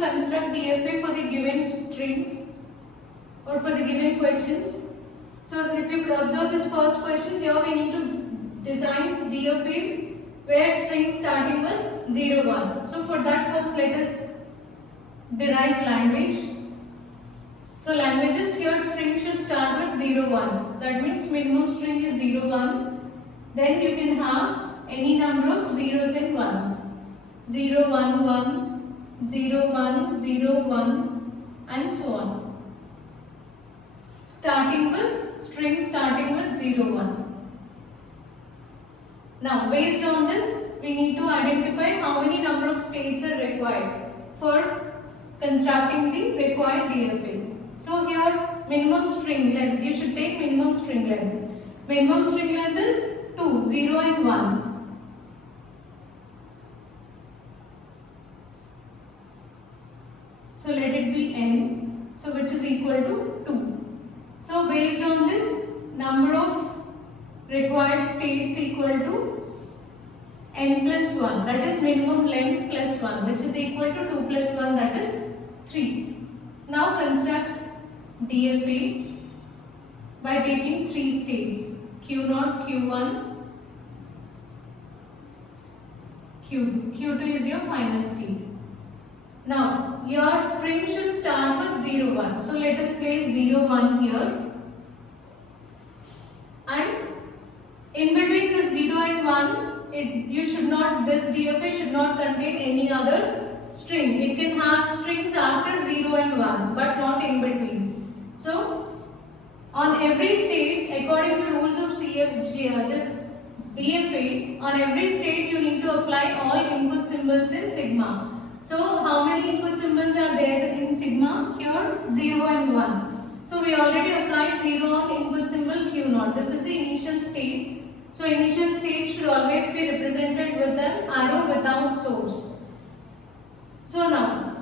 construct DFA for the given strings or for the given questions. So if you observe this first question, here we need to design DFA where strings starting with 0, 1. So for that, first let us derive language. So languages, here string should start with 0, 1. That means minimum string is 0, 1. Then you can have any number of zeros and ones. 0, 1, 1, 0, 1, 0, 1 and so on. String starting with 0, 1. Now based on this, we need to identify how many number of states are required for constructing the required DFA. So here minimum string length, you should take minimum string length. Minimum string length is 2, 0 and 1. So let it be n, so which is equal to 2. So based on this, number of required states equal to n plus 1, that is minimum length plus 1, which is equal to 2 plus 1, that is 3. Now construct DFA by taking 3 states, Q0, Q1, Q2 is your final state. Now your string should start with 0, 1. So let us place 0, 1 here. And in between the 0 and 1, this DFA should not contain any other string. It can have strings after 0 and 1, but not in between. So on every state, according to rules of this DFA, on every state you need to apply all input symbols in sigma. So how many input symbols are there in sigma? Here 0 and 1. So we already applied 0 on input symbol Q0. This is the initial state. So initial state should always be represented with an arrow without source. So now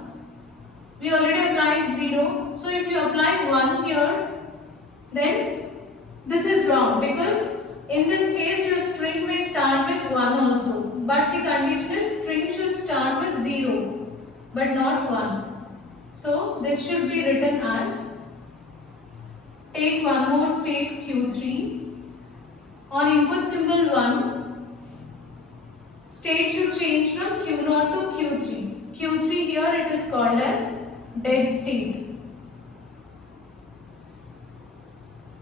we already applied 0. So if you apply 1 here, then this is wrong, because in this case your string may start with 1 also. But the condition is string should start with 0 but not 1. So this should be written as, take one more state Q3. On input symbol 1, state should change from Q0 to Q3. Q3 here it is called as dead state.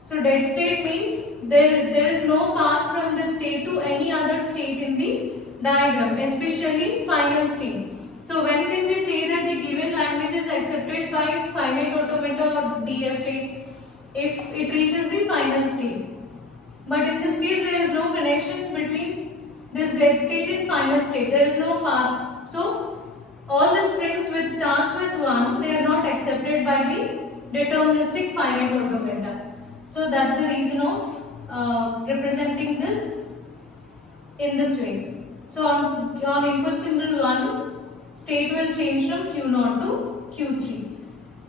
So dead state means there is no path from this state to any other state in the diagram, especially final state. So when can we say that the given language is accepted by finite automata or DFA? If it reaches the final state. But in this case there is no connection between this dead state and final state. There is no path. So all the strings which starts with 1, they are not accepted by the deterministic finite automata. So that's the reason of representing this in this way. So on input symbol 1, state will change from Q0 to Q3.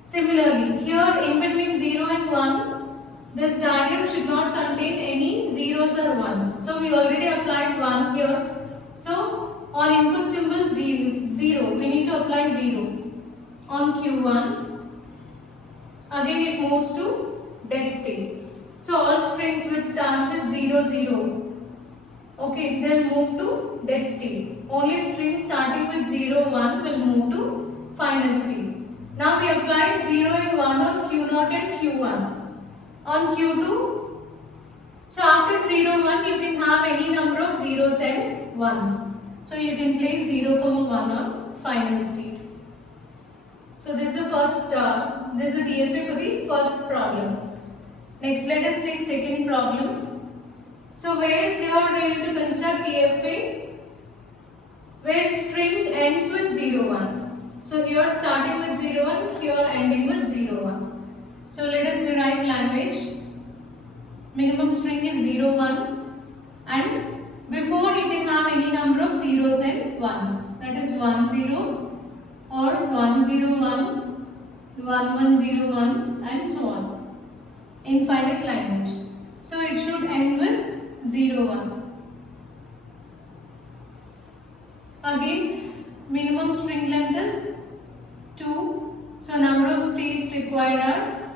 Similarly, here in between 0 and 1, this diagram should not contain any zeros or ones. So we already applied 1 here. So on input symbol 0, we need to apply 0. On Q1, again it moves to dead state. So all strings which starts with 0, 0, okay, they'll move to dead state. Only strings starting with 0, 1 will move to final state. Now we applied 0 and 1 on Q0 and Q1. On Q2, so after 0, 1 you can have any number of zeros and ones. So you can place 0, 1 on final state. So this is the first, this is the DFA for the first problem. Next, let us take second problem. So where we are going to construct DFA where string ends with 0, 1. So here starting with 0, 1, here ending with 0, 1. So let us derive language. Minimum string is 0, 1 and before you can have any number of zeros and ones. That is 1, 0 or 1, 0, 1, 1, 1, 0, 1 and so on. Infinite language. So it should end with 0, 1. Again, minimum string length is 2. So number of states required are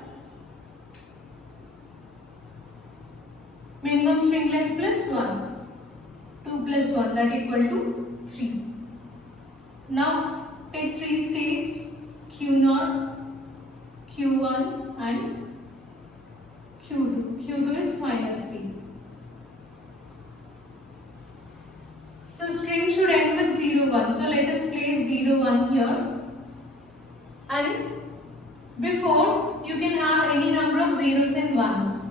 minimum string length plus 1. 2 plus 1, that equal to 3. Now take 3 states Q0, Q1 and Q2. Q2 is final state. So string should end with 0, 1. So let us place 0, 1 here. And before, you can have any number of zeros and ones.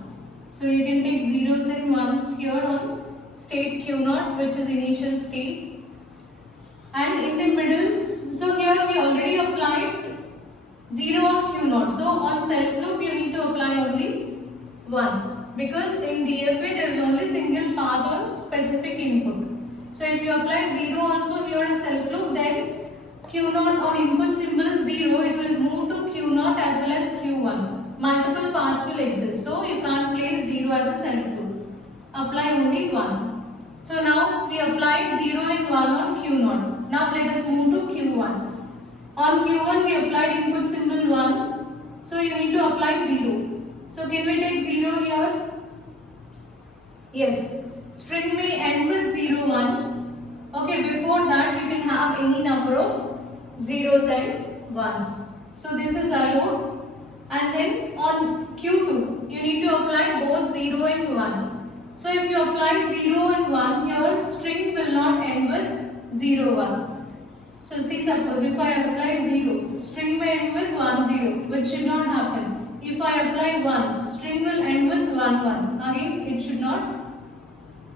So you can take zeros and ones here on state Q0, which is initial state. And in the middle, so here we already applied 0 on Q0. So on self loop, you need to apply only 1. Because in DFA, there is only single path on specific input. So if you apply 0 also here in self loop, then Q0 on input symbol 0, it will move to Q0 as well as Q1. Multiple paths will exist. So you can't place 0 as a self loop. Apply only 1. So now we applied 0 and 1 on Q0. Now let us move to Q1. On Q1 we applied input symbol 1. So you need to apply 0. So can we take 0 here? Yes. String may end with 0, 1. Okay, before that you can have any number of zeros and ones. So this is allowed. And then on Q2, you need to apply both 0 and 1. So if you apply 0 and 1, your string will not end with 0, 1. So see, suppose if I apply 0, string may end with 1, 0, which should not happen. If I apply 1, string will end with 1, 1. Again, it should not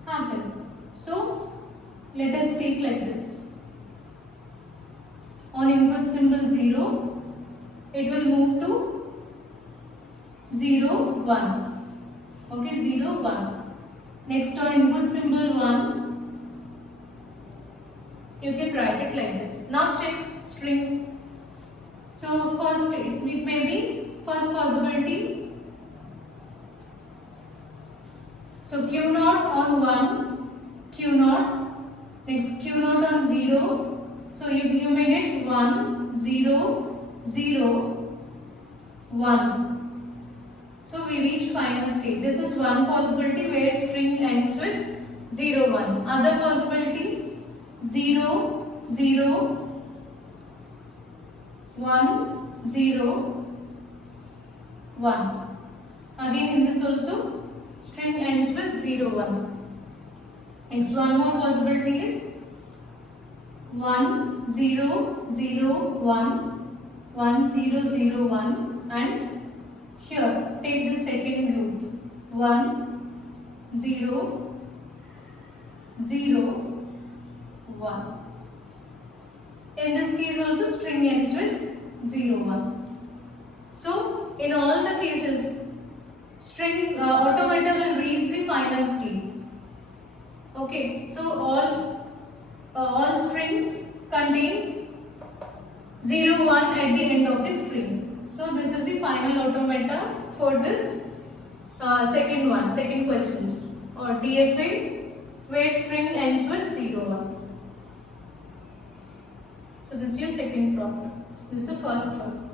happen. So let us take like this. On input symbol 0, it will move to 0, 1. Okay, 0, 1. Next on input symbol 1, you can write it like this. Now check strings. So first it may be first possibility. So Q0 on 1, Q0, next Q0 on 0. So you may get 1, 0, 0, 1. So we reach final state. This is one possibility where string ends with 0, 1. Other possibility 0, 0, 1, 0, 1. Again in this also string ends with 0, 1. Next one more possibility is 1, 0, 0, 1, 1, 0, 0, 1 and here take the second root 1, 0, 0, 1. In this case also string ends with 0, 1. So in all the cases string automata will reach the final state. Okay, so all strings contains 0, 1 at the end of the string. So this is the final automata for this second questions or DFA where string ends with 0, 1. So this is your second problem. This is the first one.